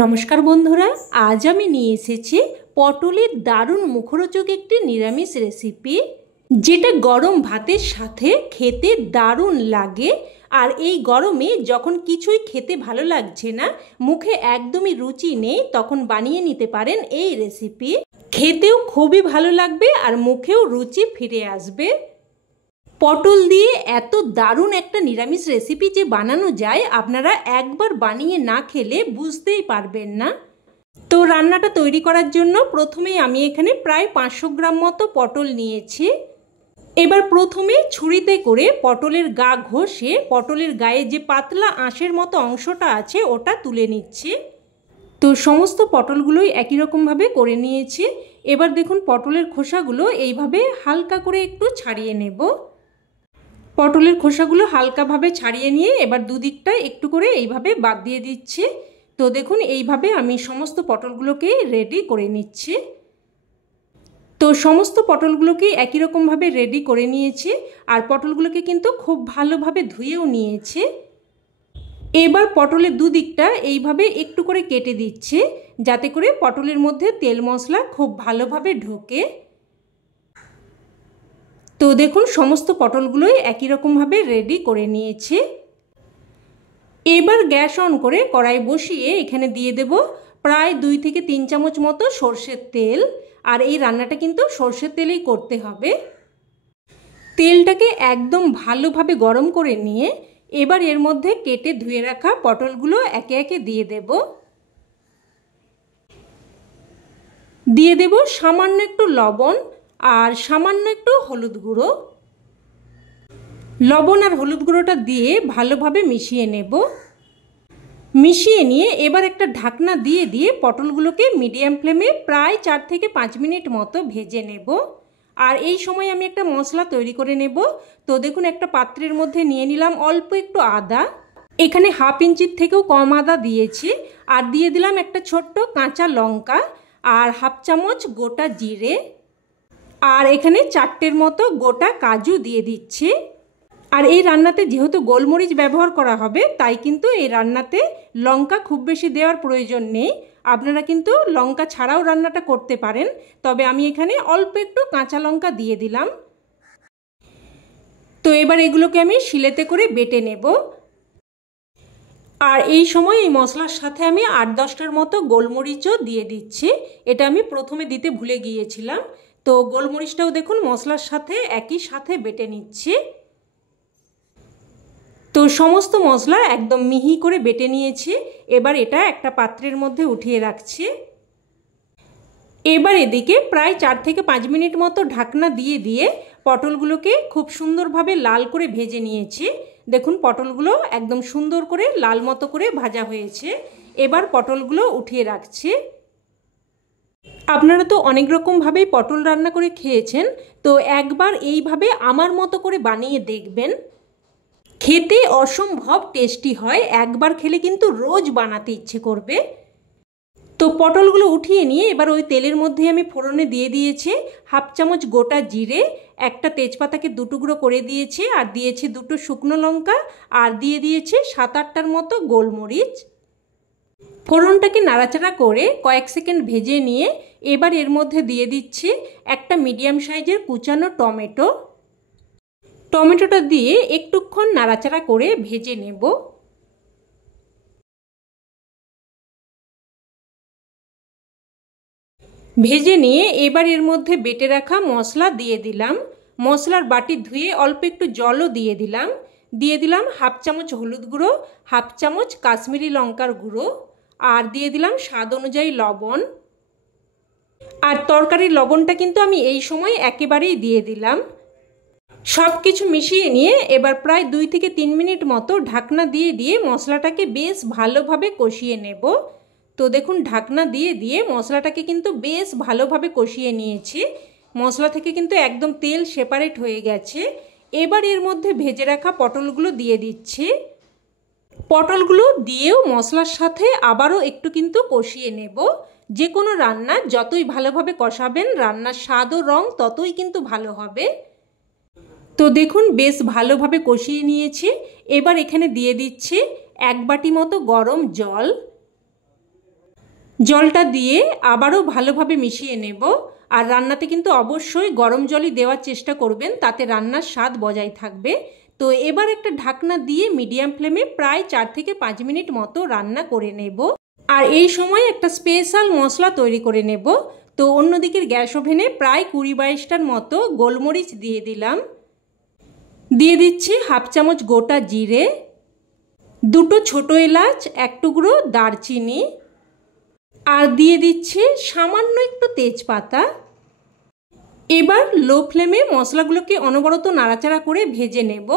নমস্কার বন্ধুরা, আজ আমি নিয়ে এসেছি পটলের দারুণ মুখরোচক একটি নিরামিষ রেসিপি, যেটা গরম ভাতের সাথে খেতে দারুণ লাগে। আর এই গরমে যখন কিছুই খেতে ভালো লাগছে না, মুখে একদমই রুচি নেই, তখন বানিয়ে নিতে পারেন এই রেসিপি। খেতেও খুবই ভালো লাগবে আর মুখেও রুচি ফিরে আসবে। পটল দিয়ে এত দারুণ একটা নিরামিষ রেসিপি যে বানানো যায়, আপনারা একবার বানিয়ে না খেলে বুঝতেই পারবেন না। তো রান্নাটা তৈরি করার জন্য প্রথমেই আমি এখানে প্রায় 500 গ্রাম মতো পটল নিয়েছি। এবার প্রথমে ছুরিতে করে পটলের গা ঘষে পটলের গায়ে যে পাতলা আঁশের মতো অংশটা আছে ওটা তুলে নিচ্ছি। তো সমস্ত পটলগুলোই একই রকমভাবে করে নিয়েছি। এবার দেখুন পটলের খোসাগুলো এইভাবে হালকা করে একটু ছাড়িয়ে নেব। পটলের খোসাগুলো হালকাভাবে ছাড়িয়ে নিয়ে এবার দুদিকটা একটু করে এইভাবে বাদ দিয়ে দিচ্ছি। তো দেখুন এইভাবে আমি সমস্ত পটলগুলোকে রেডি করে নিচ্ছি। তো সমস্ত পটলগুলোকে একই রকমভাবে রেডি করে নিয়েছি আর পটলগুলোকে কিন্তু খুব ভালোভাবে ধুয়েও নিয়েছি। এবার পটলের দুদিকটা এইভাবে একটু করে কেটে দিচ্ছি, যাতে করে পটলের মধ্যে তেল মশলা খুব ভালোভাবে ঢোকে। তো দেখুন সমস্ত পটলগুলোই একই রকমভাবে রেডি করে নিয়েছি। এবার গ্যাস অন করে কড়াই বসিয়ে এখানে দিয়ে দেব প্রায় 2 থেকে 3 চামচ মতো সর্ষের তেল। আর এই রান্নাটা কিন্তু সর্ষের তেলেই করতে হবে। তেলটাকে একদম ভালোভাবে গরম করে নিয়ে এবার এর মধ্যে কেটে ধুয়ে রাখা পটলগুলো একে একে দিয়ে দেব সামান্য একটু লবণ আর সামান্য একটু হলুদ গুঁড়ো। লবণ আর হলুদ গুঁড়োটা দিয়ে ভালোভাবে মিশিয়ে নেব। মিশিয়ে নিয়ে এবার একটা ঢাকনা দিয়ে পটলগুলোকে মিডিয়াম ফ্লেমে প্রায় 4 থেকে 5 মিনিট মতো ভেজে নেব। আর এই সময় আমি একটা মশলা তৈরি করে নেব। তো দেখুন একটা পাত্রের মধ্যে নিয়ে নিলাম অল্প একটু আদা, এখানে 1/2 ইঞ্চির থেকেও কম আদা দিয়েছি। আর দিয়ে দিলাম একটা ছোট্ট কাঁচা লঙ্কা আর 1/2 চামচ গোটা জিরে, আর এখানে 4টের মতো গোটা কাজু দিয়ে দিচ্ছি। আর এই রান্নাতে যেহেতু গোলমরিচ ব্যবহার করা হবে, তাই কিন্তু এই রান্নাতে লঙ্কা খুব বেশি দেওয়ার প্রয়োজন নেই। আপনারা কিন্তু লঙ্কা ছাড়াও রান্নাটা করতে পারেন, তবে আমি এখানে অল্প একটু কাঁচা লঙ্কা দিয়ে দিলাম। তো এবার এগুলোকে আমি শিলেতে করে বেটে নেব। আর এই সময় এই মশলার সাথে আমি 8-10টার মতো গোলমরিচও দিয়ে দিচ্ছি। এটা আমি প্রথমে দিতে ভুলে গিয়েছিলাম। তো গোলমরিচটাও দেখুন মশলার সাথে একই সাথে বেটে নিচ্ছি। তো সমস্ত মশলা একদম মিহি করে বেটে নিয়েছি। এবার এটা একটা পাত্রের মধ্যে উঠিয়ে রাখছি। এবার এদিকে প্রায় 4 থেকে 5 মিনিট মতো ঢাকনা দিয়ে পটলগুলোকে খুব সুন্দরভাবে লাল করে ভেজে নিয়েছি। দেখুন পটলগুলো একদম সুন্দর করে লাল মতো করে ভাজা হয়েছে। এবার পটলগুলো উঠিয়ে রাখছি। আপনারা তো অনেক রকমভাবেই পটল রান্না করে খেয়েছেন, তো একবার এইভাবে আমার মতো করে বানিয়ে দেখবেন। খেতে অসম্ভব টেস্টি হয়, একবার খেলে কিন্তু রোজ বানাতে ইচ্ছে করবে। তো পটলগুলো উঠিয়ে নিয়ে এবার ওই তেলের মধ্যে আমি ফোড়নে দিয়ে দিয়েছি 1/2 চামচ গোটা জিরে, একটা তেজপাতাকে 2 টুকরো করে দিয়েছি, আর দিয়েছি 2টো শুকনো লঙ্কা, আর দিয়ে দিয়েছি 7-8টার মতো গোলমরিচ। ফোড়নটাকে নাড়াচাড়া করে কয়েক সেকেন্ড ভেজে নিয়ে এবার এর মধ্যে দিয়ে দিচ্ছি একটা মিডিয়াম সাইজের কুচানো টমেটো। টমেটোটা দিয়ে একটুক্ষণ নাড়াচাড়া করে ভেজে নেব। ভেজে নিয়ে এবার এর মধ্যে বেটে রাখা মশলা দিয়ে দিলাম। মশলার বাটি ধুয়ে অল্প একটু জলও দিয়ে দিলাম। 1/2 চামচ হলুদ গুঁড়ো, 1/2 চামচ কাশ্মীরি লঙ্কার গুঁড়ো, আর দিয়ে দিলাম স্বাদ অনুযায়ী লবণ। আর তরকারির লবণটা কিন্তু আমি এই সময় একেবারেই দিয়ে দিলাম। সব কিছু মিশিয়ে নিয়ে এবার প্রায় 2 থেকে 3 মিনিট মতো ঢাকনা দিয়ে মশলাটাকে বেশ ভালোভাবে কষিয়ে নেব। তো দেখুন ঢাকনা দিয়ে মশলাটাকে কিন্তু বেশ ভালোভাবে কষিয়ে নিয়েছি। মশলা থেকে কিন্তু একদম তেল সেপারেট হয়ে গেছে। এবার এর মধ্যে ভেজে রাখা পটলগুলো দিয়ে দিচ্ছি। পটলগুলো দিয়েও মশলার সাথে আবারও একটু কিন্তু কষিয়ে নেব। যে কোনো রান্না যতই ভালোভাবে কষাবেন, রান্নার স্বাদ ও রং ততই কিন্তু ভালো হবে। তো দেখুন বেশ ভালোভাবে কষিয়ে নিয়েছি। এবার এখানে দিয়ে দিচ্ছি 1 বাটি মতো গরম জল। জলটা দিয়ে আবারও ভালোভাবে মিশিয়ে নেব। আর রান্নাতে কিন্তু অবশ্যই গরম জলই দেওয়ার চেষ্টা করবেন, তাতে রান্নার স্বাদ বজায় থাকবে। তো এবার একটা ঢাকনা দিয়ে মিডিয়াম ফ্লেমে প্রায় 4 থেকে 5 মিনিট মতো রান্না করে নেব। আর এই সময় একটা স্পেশাল মশলা তৈরি করে নেব। তো অন্যদিকের গ্যাস ওভেনে প্রায় 20-22টার মতো গোলমরিচ দিয়ে দিলাম। দিয়ে দিচ্ছি হাফ চামচ গোটা জিরে, 2টো ছোটো এলাচ, 1 টুকরো দারচিনি, আর দিয়ে দিচ্ছি সামান্য একটু তেজপাতা। এবার লো ফ্লেমে মশলাগুলোকে অনবরত নাড়াচাড়া করে ভেজে নেব।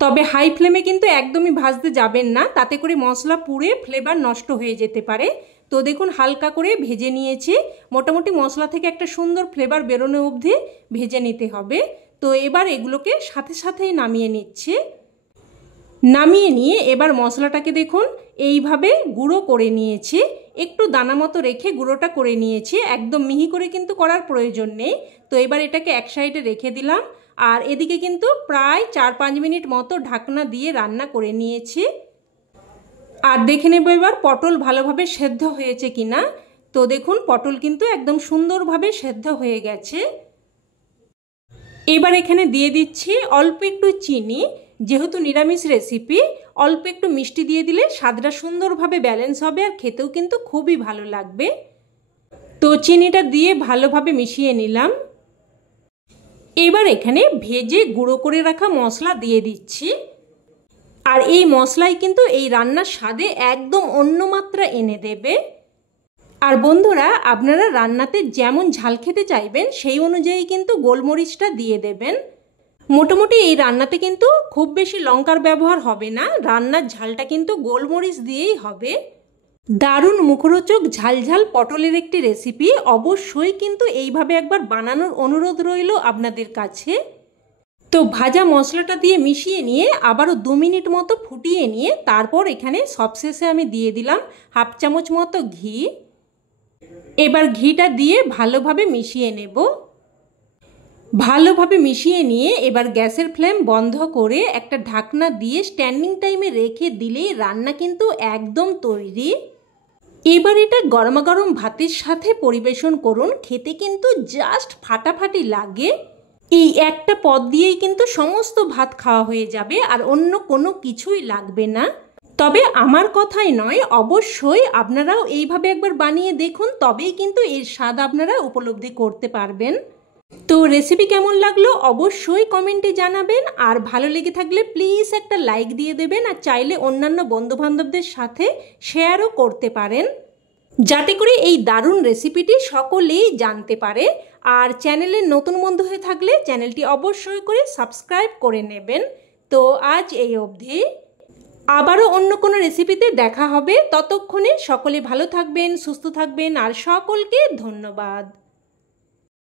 তবে হাই ফ্লেমে কিন্তু একদমই ভাজতে যাবেন না, তাতে করে মশলা পুড়ে ফ্লেভার নষ্ট হয়ে যেতে পারে। তো দেখুন হালকা করে ভেজে নিয়েছি, মোটামুটি মশলা থেকে একটা সুন্দর ফ্লেভার বেরোনো অবধি ভেজে নিতে হবে। তো এবার এগুলোকে সাথে সাথেই নামিয়ে নিচ্ছি। নামিয়ে নিয়ে এবার মশলাটাকে দেখুন এইভাবে গুঁড়ো করে নিয়েছি, একটু দানা মতো রেখে গুঁড়োটা করে নিয়েছি, একদম মিহি করে কিন্তু করার প্রয়োজন নেই। তো এবার এটাকে এক সাইডে রেখে দিলাম। আর এদিকে কিন্তু প্রায় 4-5 মিনিট মতো ঢাকনা দিয়ে রান্না করে নিয়েছি। আর দেখে নেব এবার পটল ভালোভাবে সেদ্ধ হয়েছে কিনা। তো দেখুন পটল কিন্তু একদম সুন্দরভাবে সেদ্ধ হয়ে গেছে। এবার এখানে দিয়ে দিচ্ছি অল্প একটু চিনি, যেহেতু নিরামিষ রেসিপি অল্প একটু মিষ্টি দিয়ে দিলে স্বাদটা সুন্দরভাবে ব্যালেন্স হবে আর খেতেও কিন্তু খুবই ভালো লাগবে। তো চিনিটা দিয়ে ভালোভাবে মিশিয়ে নিলাম। এবার এখানে ভেজে গুঁড়ো করে রাখা মশলা দিয়ে দিচ্ছি। আর এই মশলাই কিন্তু এই রান্নার স্বাদে একদম অন্য মাত্রা এনে দেবে। আর বন্ধুরা আপনারা রান্নাতে যেমন ঝাল খেতে চাইবেন সেই অনুযায়ী কিন্তু গোলমরিচটা দিয়ে দেবেন। মোটামুটি এই রান্নাতে কিন্তু খুব বেশি লঙ্কার ব্যবহার হবে না, রান্নার ঝালটা কিন্তু গোলমরিচ দিয়েই হবে। দারুণ মুখরোচক ঝালঝাল পটলের একটি রেসিপি, অবশ্যই কিন্তু এইভাবে একবার বানানোর অনুরোধ রইল আপনাদের কাছে। তো ভাজা মশলাটা দিয়ে মিশিয়ে নিয়ে আবারও 2 মিনিট মতো ফুটিয়ে নিয়ে তারপর এখানে সবশেষে আমি দিয়ে দিলাম হাফ চামচ মতো ঘি। এবার ঘিটা দিয়ে ভালোভাবে মিশিয়ে নেব। ভালোভাবে মিশিয়ে নিয়ে এবার গ্যাসের ফ্লেম বন্ধ করে একটা ঢাকনা দিয়ে স্ট্যান্ডিং টাইমে রেখে দিলেই রান্না কিন্তু একদম তৈরি। এবার এটা গরমাগরম ভাতের সাথে পরিবেশন করুন, খেতে কিন্তু জাস্ট ফাটাফাটি লাগে। এই একটা পদ দিয়েই কিন্তু সমস্ত ভাত খাওয়া হয়ে যাবে আর অন্য কোনো কিছুই লাগবে না। তবে আমার কথাই নয়, অবশ্যই আপনারাও এইভাবে একবার বানিয়ে দেখুন, তবেই কিন্তু এর স্বাদ আপনারা উপলব্ধি করতে পারবেন। তো রেসিপি কেমন লাগলো অবশ্যই কমেন্টে জানাবেন। আর ভালো লেগে থাকলে প্লিজ একটা লাইক দিয়ে দেবেন, আর চাইলে অন্যান্য বন্ধুবান্ধবদের সাথে শেয়ারও করতে পারেন, যাতে করে এই দারুণ রেসিপিটি সকলেই জানতে পারে। আর চ্যানেলের নতুন বন্ধু হয়ে থাকলে চ্যানেলটি অবশ্যই করে সাবস্ক্রাইব করে নেবেন। তো আজ এই অবধি, আবারও অন্য কোনো রেসিপিতে দেখা হবে। ততক্ষণে সকলে ভালো থাকবেন, সুস্থ থাকবেন, আর সকলকে ধন্যবাদ।